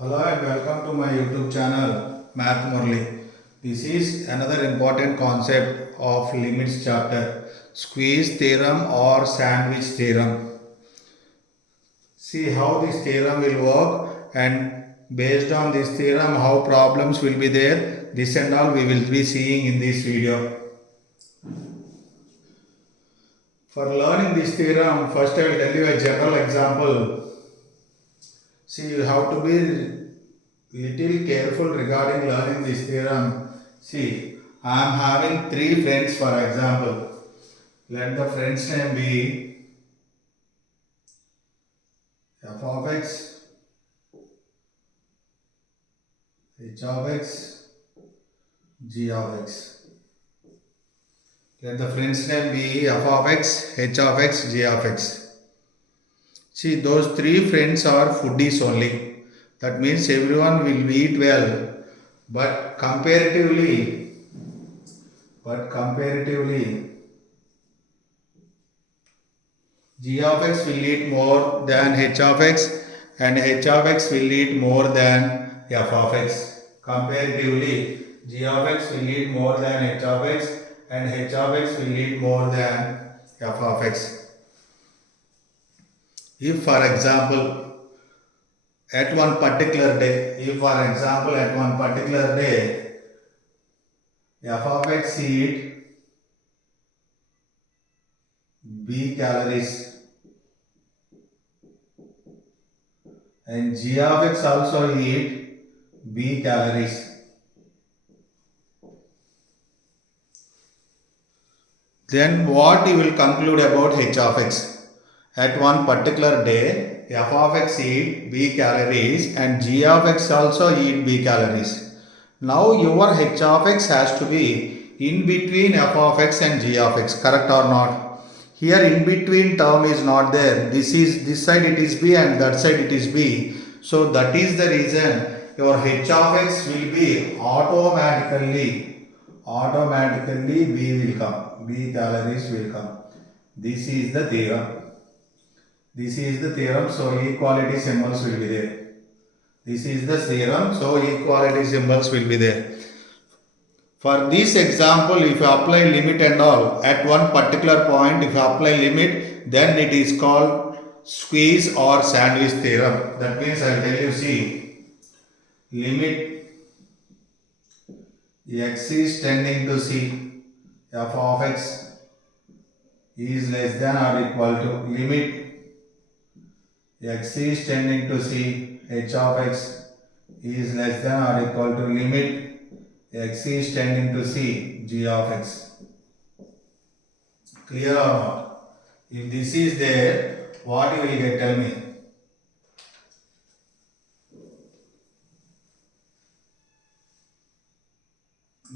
Hello and welcome to my YouTube channel Math Murli. This is another important concept of limits chapter, squeeze theorem or sandwich theorem. See how this theorem will work, and based on this theorem how problems will be there. This and all we will be seeing in this video. For learning this theorem, first I will tell you a general example. See, you have to be little careful regarding learning this theorem. See, I am having three friends for example. Let the friend's name be f of x, h of x, g of x. Let the friend's name be f of x, h of x, g of x. See, those three friends are foodies only. That means everyone will eat well. But comparatively, g of x will eat more than h of x and h of x will eat more than f of x. Comparatively, g of x will eat more than h of x and h of x will eat more than f of x. If for example, at one particular day, f of x eat b calories and g of x also eat b calories. Then what you will conclude about h of x? At one particular day, f of x eat b calories and g of x also eat b calories. Now your h of x has to be in between f of x and g of x, correct or not? Here in between term is not there. This side it is b and that side it is b. So that is the reason your h of x will be automatically b will come. B calories will come. This is the theorem. So equality symbols will be there. This is the theorem. So equality symbols will be there. For this example, if you apply limit and all, at one particular point, if you apply limit, then it is called squeeze or sandwich theorem. That means I will tell you, see, limit x is tending to c, f of x is less than or equal to limit x is tending to c, h of x is less than or equal to limit x is tending to c, g of x. Clear or not? If this is there, what you will get? Tell me.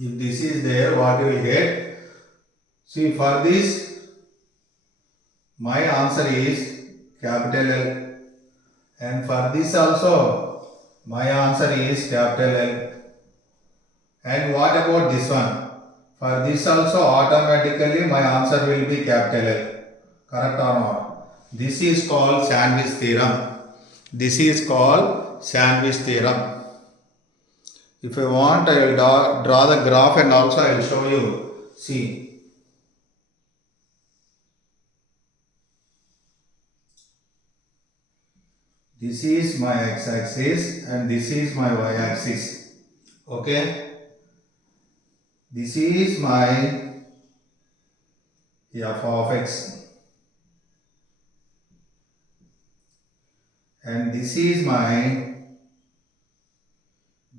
If this is there, what you will get? See, for this, my answer is capital L. And for this also, my answer is capital L. And what about this one? For this also automatically my answer will be capital L. Correct or not? This is called sandwich theorem. If I want, I will draw the graph and also I will show you. See. This is my x-axis and this is my y-axis. Okay. This is my f of x and this is my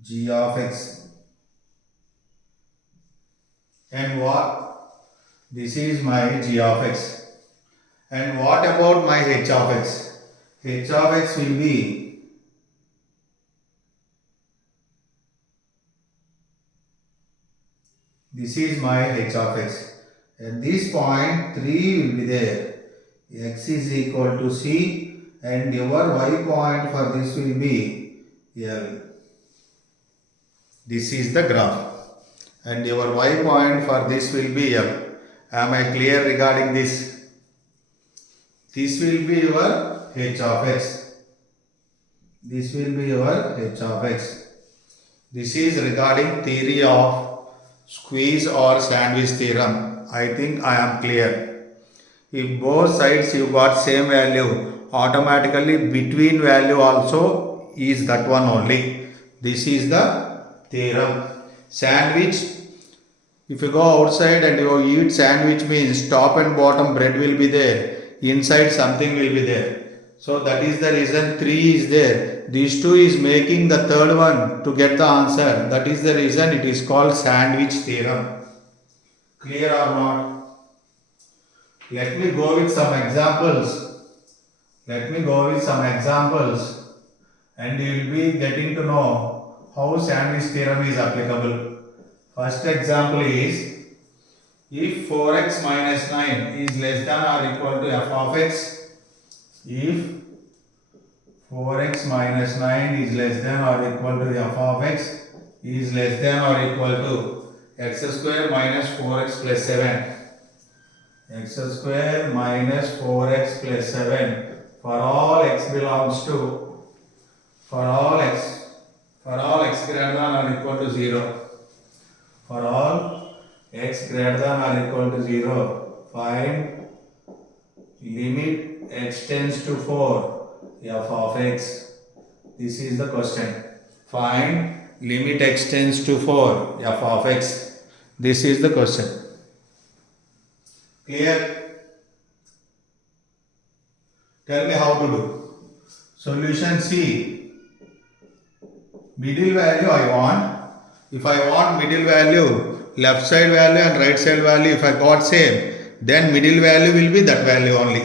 g of x. And what? This is my g of x. And what about my h of x? H of x will be this is my h of x. At this point 3 will be there. X is equal to c and your y point for this will be L. This is the graph. And your y point for this will be L. Am I clear regarding this? This will be your h of x. This will be your h of x. This is regarding theory of squeeze or sandwich theorem. I think I am clear. If both sides you got same value, automatically between value also is that one only. This is the theorem. Sandwich, if you go outside and you eat sandwich, means top and bottom bread will be there, inside something will be there. So that is the reason 3 is there. These 2 is making the third one to get the answer. That is the reason it is called sandwich theorem. Clear or not? Let me go with some examples. And you will be getting to know how sandwich theorem is applicable. First example is, if 4x minus 9 is less than or equal to f of x, if 4x minus 9 is less than or equal to f of x is less than or equal to x square minus 4x plus 7. X square minus 4x plus 7 for all x belongs to, for all x greater than or equal to 0. For all x greater than or equal to 0, find limit x tends to 4 f of x. This is the question. Find limit x tends to 4 f of x. This is the question. Clear? Tell me how to do. Solution C. Middle value I want. If I want middle value, left side value and right side value, if I got same, then middle value will be that value only.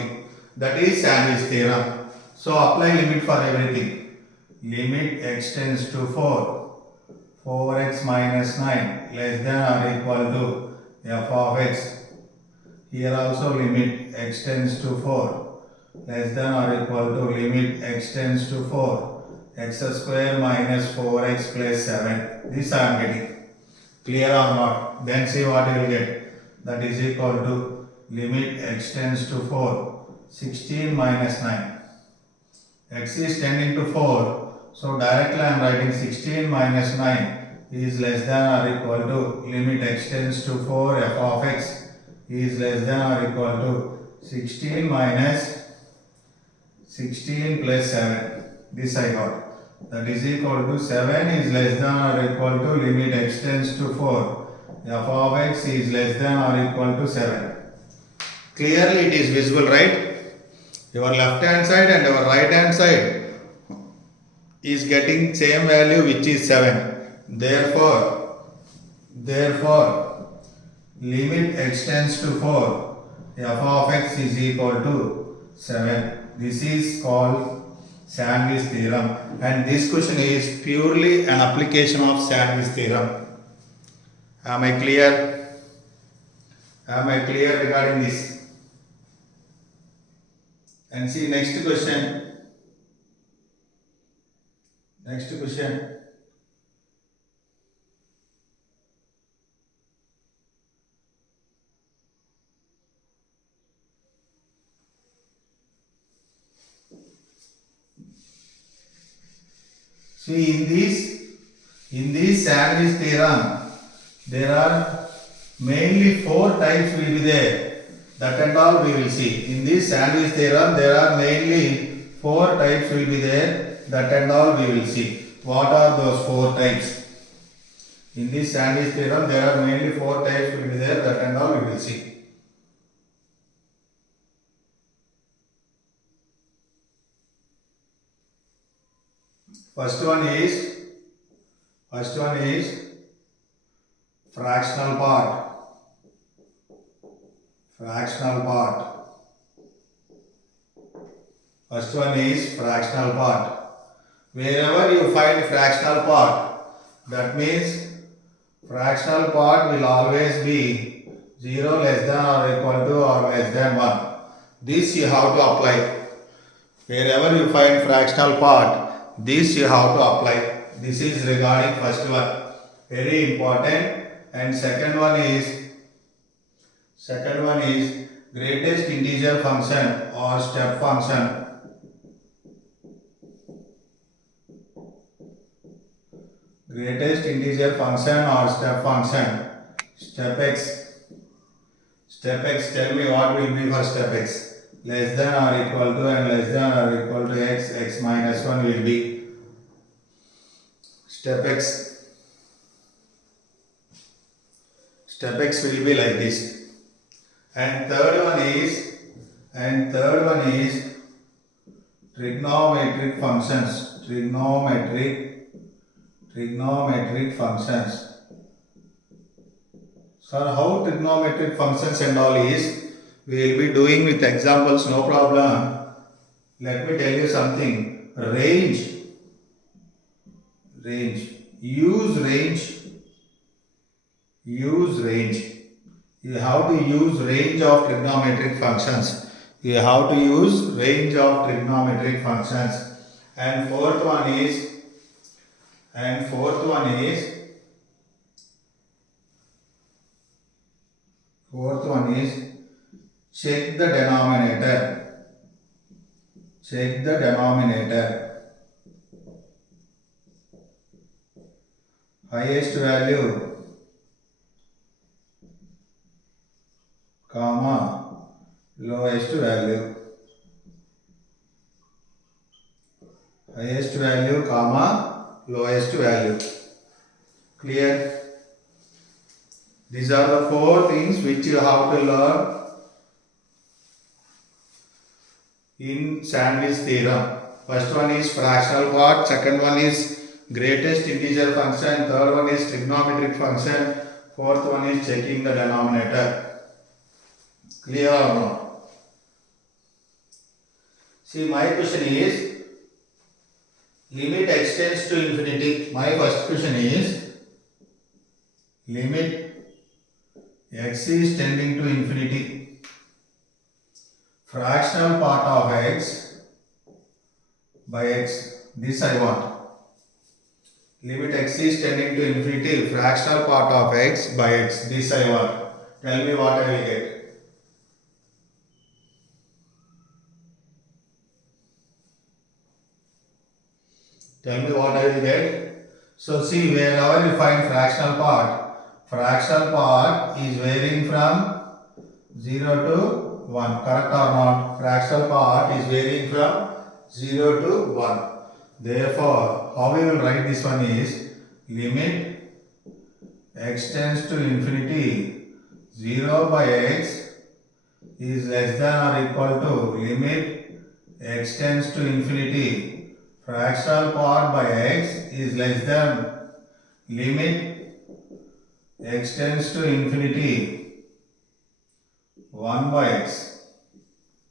That is sandwich theorem. So apply limit for everything. Limit x tends to 4. 4x minus 9 less than or equal to f of x. Here also limit x tends to 4 less than or equal to limit x tends to 4 x square minus 4x plus 7. This I am getting. Clear or not? Then see what you will get. That is equal to limit x tends to 4. 16 minus 9. X is tending to 4. So directly I am writing 16 minus 9 is less than or equal to limit x tends to 4 f of x is less than or equal to 16 minus 16 plus 7. This I got. That is equal to 7 is less than or equal to limit x tends to 4. f of x is less than or equal to 7. Clearly it is visible, right? Your left hand side and your right hand side is getting same value, which is 7. Therefore limit x tends to 4 f of x is equal to 7. This is called sandwich theorem, and this question is purely an application of sandwich theorem. Am I clear? Regarding this? And see next question. See, in this sandwich theorem, there are mainly 4 types will be there. That and all we will see. In this sandwich theorem, there are mainly 4 types will be there. That and all we will see. What are those 4 types? In this sandwich theorem, there are mainly 4 types will be there. That and all we will see. First one is fractional part. First one is fractional part. Wherever you find fractional part, that means fractional part will always be 0 less than or equal to or less than 1. This you have to apply. Wherever you find fractional part, this you have to apply. This is regarding first one. Very important. And second one is greatest integer function or step function. greatest integer function or step function. Step x. Step x, tell me what will be for step x. Less than or equal to and less than or equal to x, x minus 1 will be step x. Step x will be like this. And third one is trigonometric functions. Trigonometric functions. So how trigonometric functions and all is, we will be doing with examples, no problem. Let me tell you something. Range. Use range. You have to use range of trigonometric functions. And fourth one is check the denominator. Highest value, comma, lowest value. Highest value, comma, lowest value. Clear? These are the four things which you have to learn in Sandwich theorem. First one is fractional part, second one is greatest integer function, third one is trigonometric function, fourth one is checking the denominator. Clear or no? See, my question is limit x tends to infinity. My first question is limit x is tending to infinity. Fractional part of x by x. This I want. Limit x is tending to infinity. Fractional part of x by x. This I want. Tell me what I will get. Tell me what I will get. So see, wherever you find fractional part is varying from 0 to 1. Correct or not? Fractional part is varying from 0 to 1. Therefore, how we will write this one is limit x tends to infinity 0 by x is less than or equal to limit x tends to infinity fractional part by x is less than limit x tends to infinity 1 by x.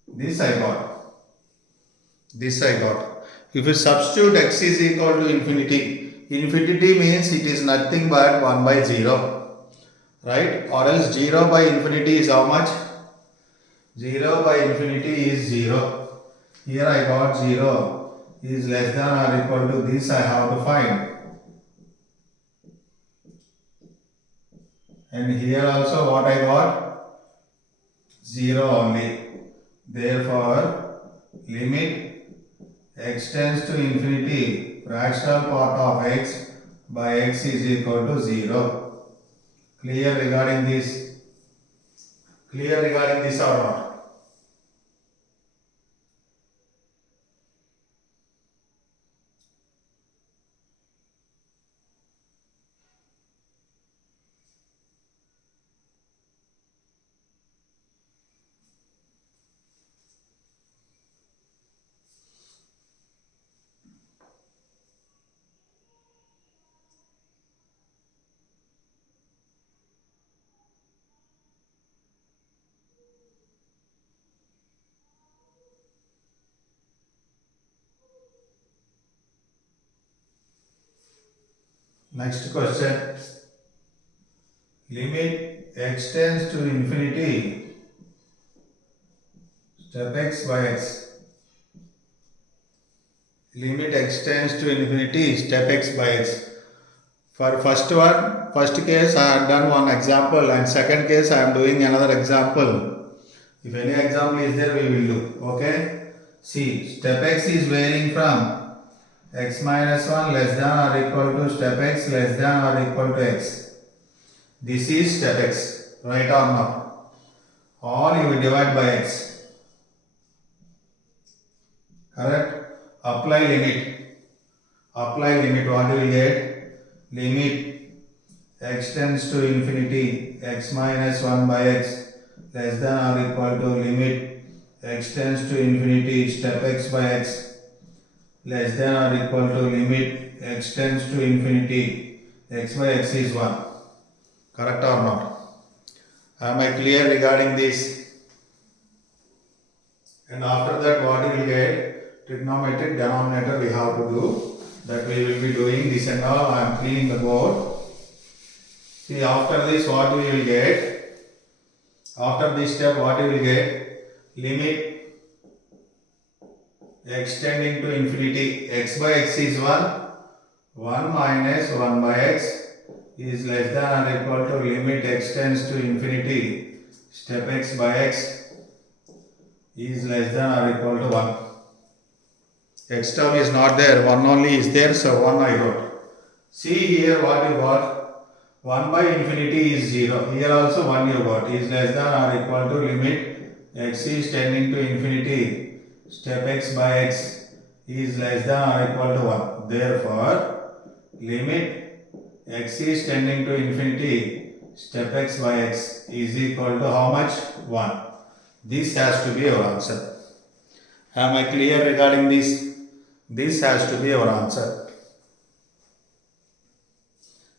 This I got. If you substitute x is equal to infinity means it is nothing but 1 by 0. Right? Or else 0 by infinity is how much? 0 by infinity is 0. Here I got 0 is less than or equal to this I have to find. And here also what I got? 0 only. Therefore, limit x tends to infinity fractional part of x by x is equal to 0. Clear regarding this? Or not? Next question. Limit x tends to infinity step x by x. Limit x tends to infinity step x by x. For first case I have done one example, and second case I am doing another example. If any example is there, we will do. Okay. See, step x is varying from x minus 1 less than or equal to step x less than or equal to x. This is step x, right or not? Or you will divide by x. Correct? Apply limit. Apply limit. What do you get? Limit x tends to infinity x minus 1 by x less than or equal to limit x tends to infinity step x by x less than or equal to limit x tends to infinity x by x is 1. Correct or not? Am I clear regarding this? And after that, what you will get? Trigonometric denominator we have to do. That we will be doing this and all. I am cleaning the board. See, after this, what we will get? After this step, what you will get? Limit x tending to infinity x by x is 1. 1 minus 1 by x is less than or equal to limit x tends to infinity step x by x is less than or equal to 1. X term is not there, 1 only is there, so 1 I wrote. See here what you got, 1 by infinity is 0, here also 1 you got, is less than or equal to limit x is tending to infinity step x by x is less than or equal to 1. Therefore, limit x is tending to infinity step x by x is equal to how much? 1. This has to be your answer. Am I clear regarding this? This has to be our answer.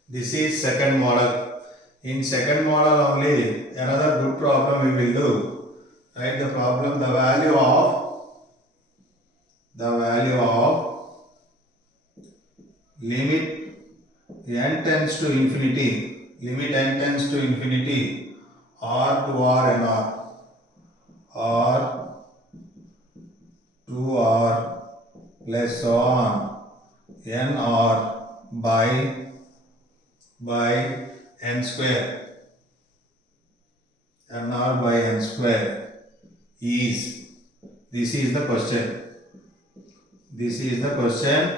This is second model. In second model only, another good problem we will do. Write the problem, the value of limit n tends to infinity, limit n tends to infinity r to r n r, r to r plus so on n r by n square, n r by n square is, this is the question. This is the question.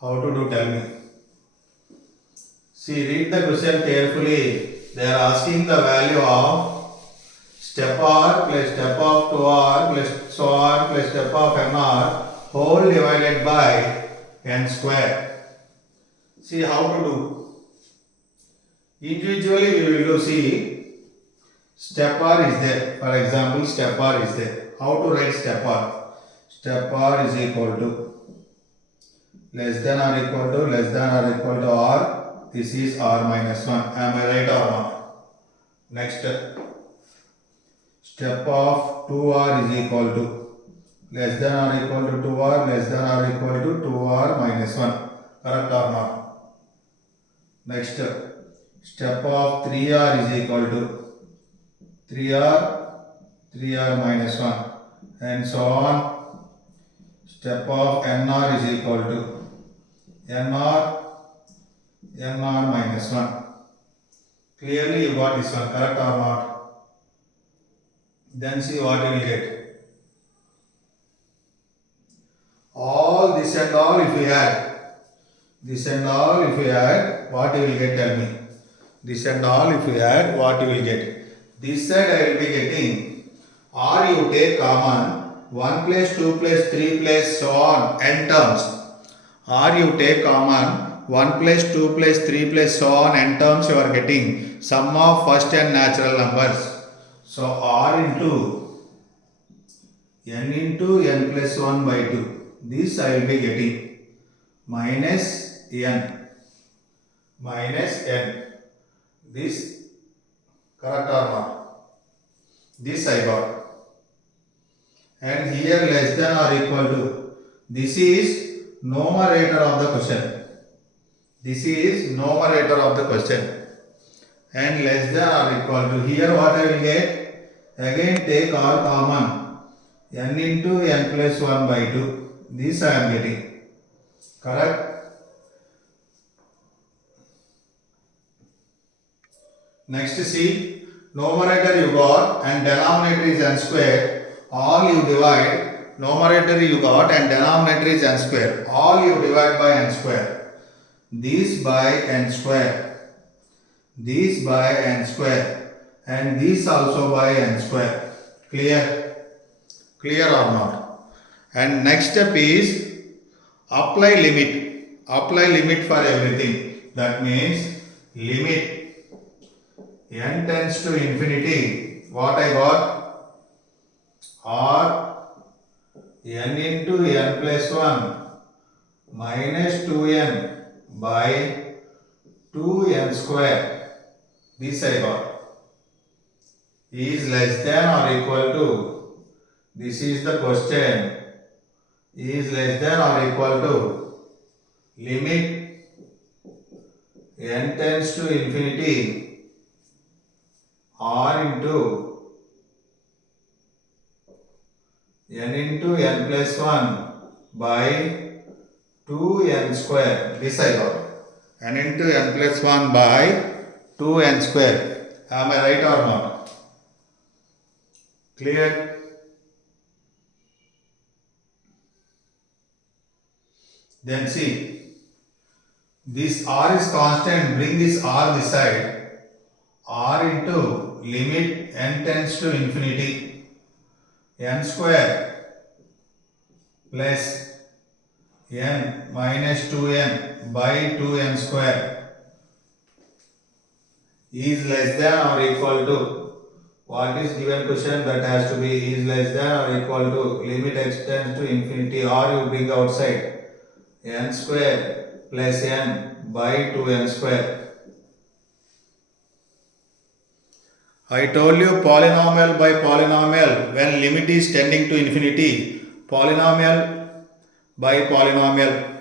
How to do, tell me. See, read the question carefully. They are asking the value of step r plus step of 2r plus so on plus step of nr whole divided by n square. See how to do. Individually we will do, see, step r is there. For example, step r is there. How to write step r? Step r is equal to less than or equal to less than or equal to r. This is r minus 1. Am I right or not? Next step. Step of 2r is equal to less than or equal to 2r less than or equal to 2r minus 1. Correct or not? Next step. Step of 3r is equal to 3r minus 1 and so on. Step of nr is equal to nr minus 1. Clearly you got this one, correct or not? Then see what you will get. All this and all if we add, this and all if we add, what you will get, tell me. This and all if we add, what you will get. This side I will be getting, or you take common 1 plus 2 plus 3 plus so on n terms, or you take common 1 plus 2 plus 3 plus so on n terms, you are getting sum of first n natural numbers. So r into n plus 1 by 2. This I will be getting minus n. This correct or not? This I got. And here less than or equal to. This is numerator of the question. This is numerator of the question. And less than or equal to. Here what I will get? Again take r common. N into n plus 1 by 2. This I am getting. Correct? Next see, numerator you got and denominator is n square. All you divide numerator you got and denominator is n square. All you divide by n square. This by n square. This by n square. And this also by n square. Clear? Clear or not? And next step is apply limit. Apply limit for everything. That means limit n tends to infinity. What I got? Or n into n plus 1 minus 2n by 2n square. This I got. Is less than or equal to. This is the question. Is less than or equal to limit n tends to infinity r into n plus 1 by 2n square. This I got. N into n plus 1 by 2n square. Am I right or not? Clear? Then see, this r is constant, bring this r this side, r into limit n tends to infinity, n square plus n minus 2n by 2n square is less than or equal to. What is given question? That has to be is less than or equal to limit x tends to infinity, or you bring outside n square plus n by 2n square. I told you polynomial by polynomial, when limit is tending to infinity, polynomial by polynomial.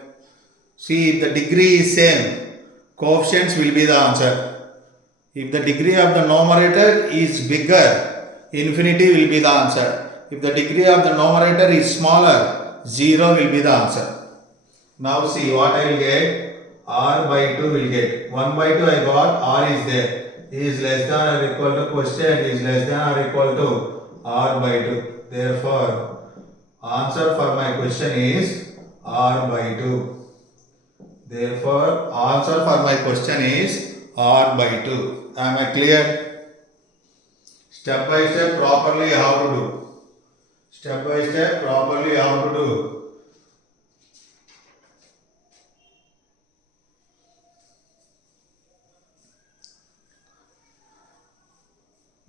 See, if the degree is same, coefficients will be the answer. If the degree of the numerator is bigger, infinity will be the answer. If the degree of the numerator is smaller, 0 will be the answer. Now see what I will get, r by 2 will get. 1 by 2 I got, r is there. Is less than or equal to question, is less than or equal to r by 2. Therefore, answer for my question is r by 2. Therefore, answer for my question is r by 2. Am I clear? Step by step properly how to do. Step by step properly how to do.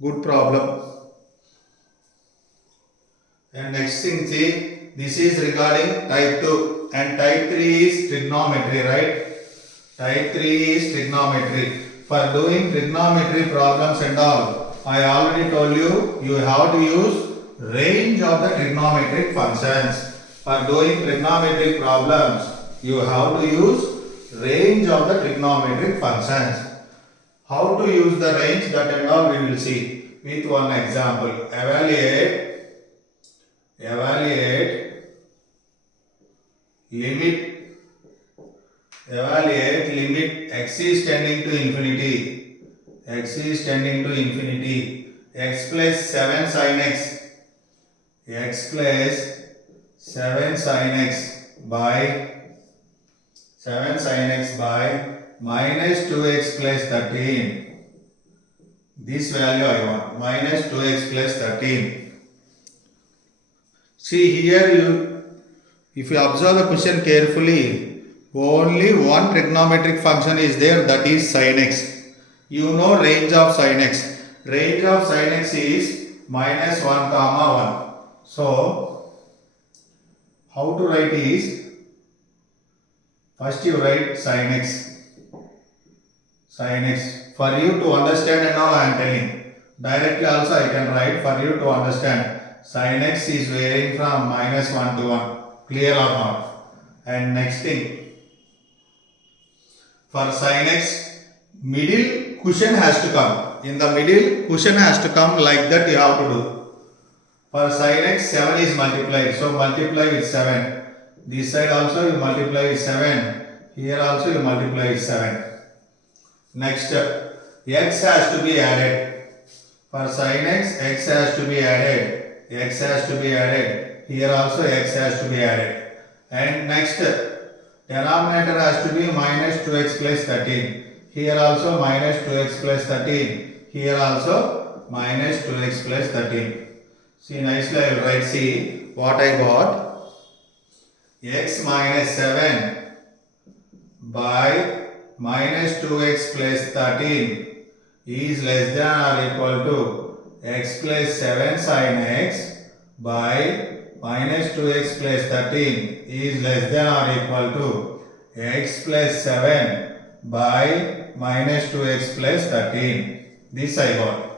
Good problem. And next thing, see, this is regarding type 2 and type 3 is trigonometry, right? Type 3 is trigonometry. For doing trigonometry problems and all, I already told you, you have to use range of the trigonometric functions. For doing trigonometric problems, you have to use range of the trigonometric functions. How to use the range, that and all we will see with one example. Evaluate limit x is tending to infinity, x plus 7 sin x by minus 2x plus 13. This value I want, minus 2x plus 13. See here, if you observe the question carefully, only one trigonometric function is there, that is sin x. You know range of sin x. Range of sin x is minus 1 comma 1. So, how to write is, first you write sin x. For you to understand and all I am telling. Directly also I can write for you to understand. Sin x is varying from minus 1 to 1. Clear or not? And next thing. For sin x, middle cushion has to come. In the middle, cushion has to come, like that you have to do. For sin x, 7 is multiplied. So multiply with 7. This side also you multiply with 7. Here also you multiply with 7. Next step, x has to be added. For sin x, x has to be added. Here also x has to be added. And next, denominator has to be minus 2x plus 13. Here also minus 2x plus 13. Here also minus 2x plus 13. See, nicely I will write, see what I got. X minus 7 by minus 2x plus 13 is less than or equal to x plus 7 sin x by minus 2x plus 13 is less than or equal to x plus 7 by minus 2x plus 13. This I got.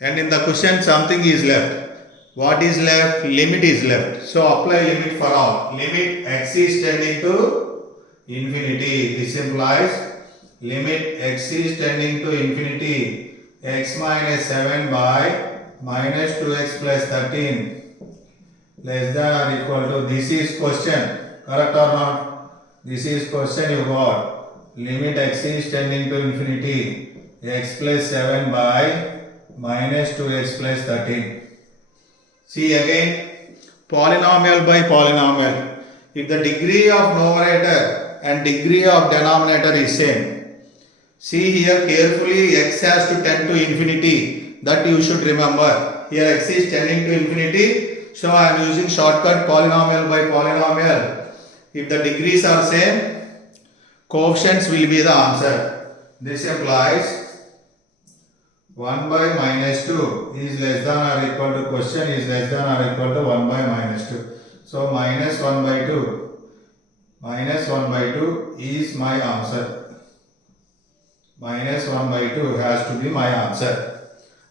And in the question something is left. What is left? Limit is left. So apply limit for all. Limit x is tending to infinity. This implies limit x is tending to infinity. X minus 7 by minus 2x plus 13 less than or equal to, this is question, correct or not? This is question you got. Limit x is tending to infinity, x plus 7 by minus 2x plus 13. See again, polynomial by polynomial. If the degree of numerator and degree of denominator is same, see here carefully, x has to tend to infinity. That you should remember. Here x is tending to infinity. So I am using shortcut polynomial by polynomial. If the degrees are same, coefficients will be the answer. This implies 1 by minus 2 is less than or equal to, question is less than or equal to 1 by minus 2. So minus 1 by 2. Minus 1 by 2 is my answer. Minus 1 by 2 has to be my answer.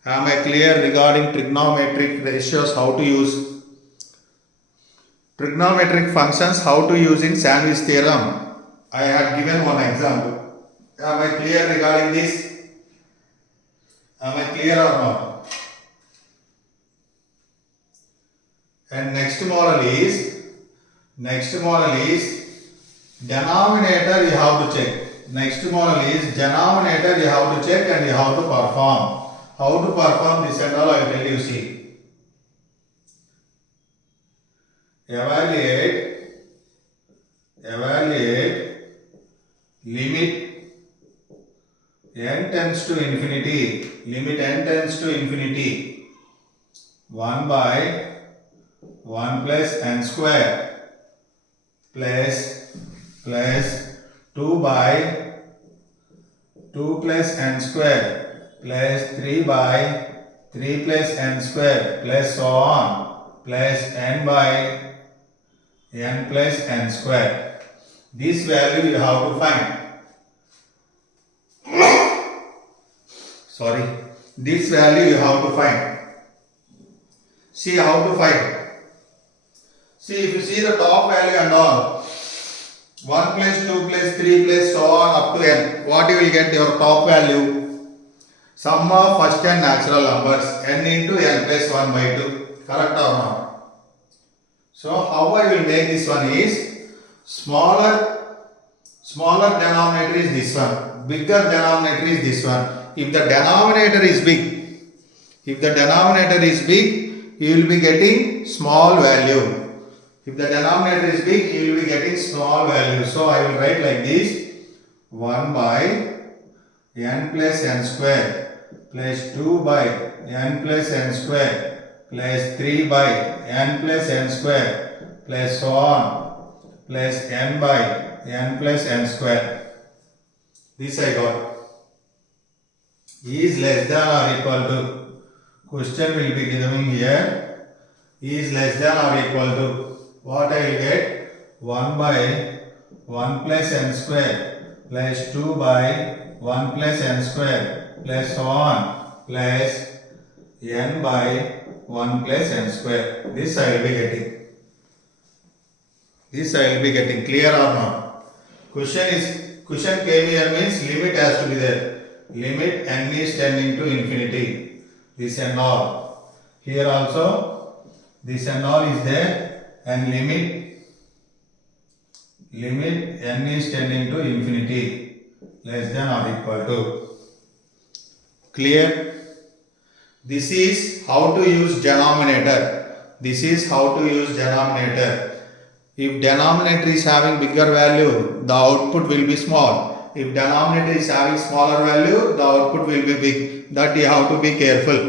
Am I clear regarding trigonometric ratios, how to use trigonometric functions, how to use in sandwich theorem? I had given one example. Am I clear regarding this? Am I clear or not? And next model is denominator you have to check. Next model is denominator you have to check and you have to perform. How to perform this and all I will tell you, see. Evaluate limit n tends to infinity. Limit n tends to infinity. 1 by 1 plus n square plus 2 by 2 plus n square plus 3 by 3 plus n square plus so on plus n by n plus n square. This value you have to find. Sorry. This value you have to find. See how to find. See, if you see the top value and all, 1 plus 2 plus 3 plus so on up to n, what you will get your top value? Sum of first n natural numbers, n into n plus 1 by 2, correct or not? So how I will make this one is, smaller denominator is this one, bigger denominator is this one. If the denominator is big, you will be getting small value. If the denominator is big, you will be getting small value. So I will write like this, 1 by n plus n square plus 2 by n plus n square plus 3 by n plus n square plus so on plus n by n plus n square. This I got. Is less than or equal to, question will be giving here, is less than or equal to, what I will get? 1 by 1 plus n square plus 2 by 1 plus n square plus so on plus n by 1 plus n square. This I will be getting. Clear or not? Question came here means limit has to be there. Limit n is tending to infinity. This and all. Here also this and all is there, and limit n is tending to infinity less than or equal to. Clear? This is how to use denominator. This is how to use denominator. If denominator is having bigger value, the output will be small. If denominator is having smaller value, the output will be big. That you have to be careful.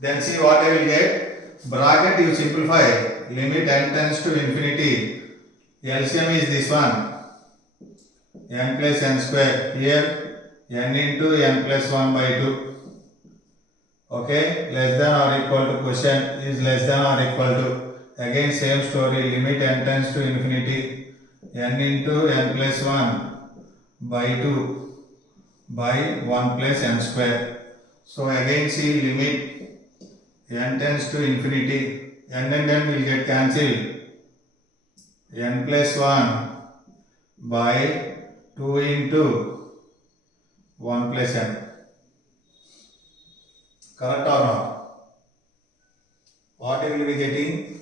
Then see what I will get. Bracket you simplify. Limit n tends to infinity. LCM is this one. N plus n square. Here n into n plus 1 by 2. Okay. Less than or equal to quotient is less than or equal to. Again same story. Limit n tends to infinity. N into n plus 1 by 2 by 1 plus n square. So again see limit n tends to infinity. N and n will get cancelled. N plus 1 by 2 into 1 plus n. Correct or not? What you will be getting?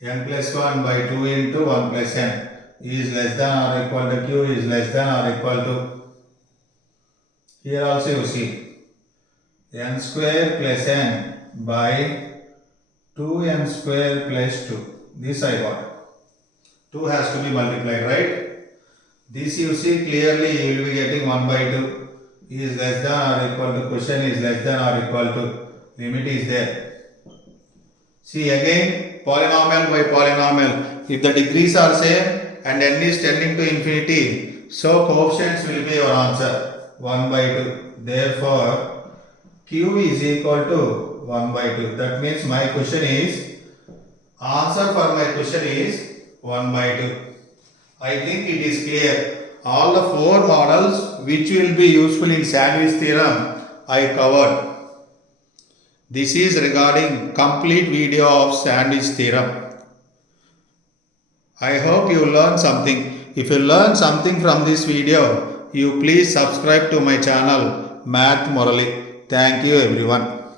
N plus 1 by 2 into 1 plus n is less than or equal to q is less than or equal to. Here also you see n square plus n by 2n square plus 2. This I got. 2 has to be multiplied, right? This you see clearly you will be getting 1 by 2 is less than or equal to quotient is less than or equal to. Limit is there. See again polynomial by polynomial. If the degrees are same and n is tending to infinity, so coefficients will be your answer 1 by 2. Therefore, q is equal to 1 by 2. That means my question is, answer for my question is 1 by 2. I think it is clear. All the 4 models which will be useful in sandwich theorem I covered. This is regarding complete video of sandwich theorem. I hope you learned something. If you learned something from this video, you please subscribe to my channel Math Murali. Thank you everyone.